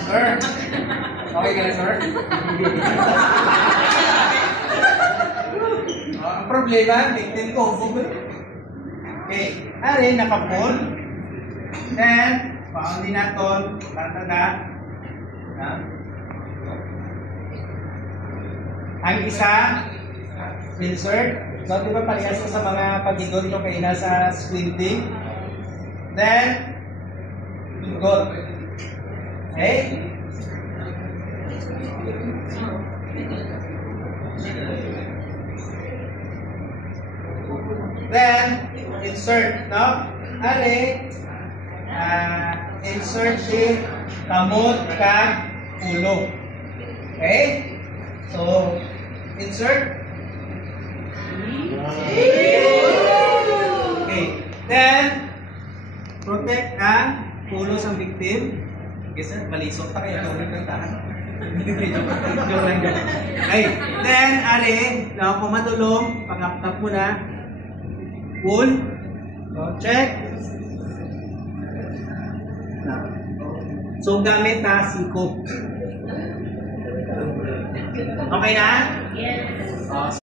Sir, okay ka na, sir? Ang problema, victim ko. Okay, ari, nakapon. Then, paon din natin, tatada. Ang isa, insert. So, di ba parehas sa mga pag-igot nyo kayo nasa squinting? Then, igot. Okay? Then, insert, no? Ari, insert si kamot ka ulo. Okay? So, insert. Okay. Then, protect ang ulo sa victim. Okay, sir, malisok pa kaya tulad ng tahan. Okay. Then, ari, kung matulong, pang-up mo na. Pull. Check. So, gamit na siko. Okay na? Yes.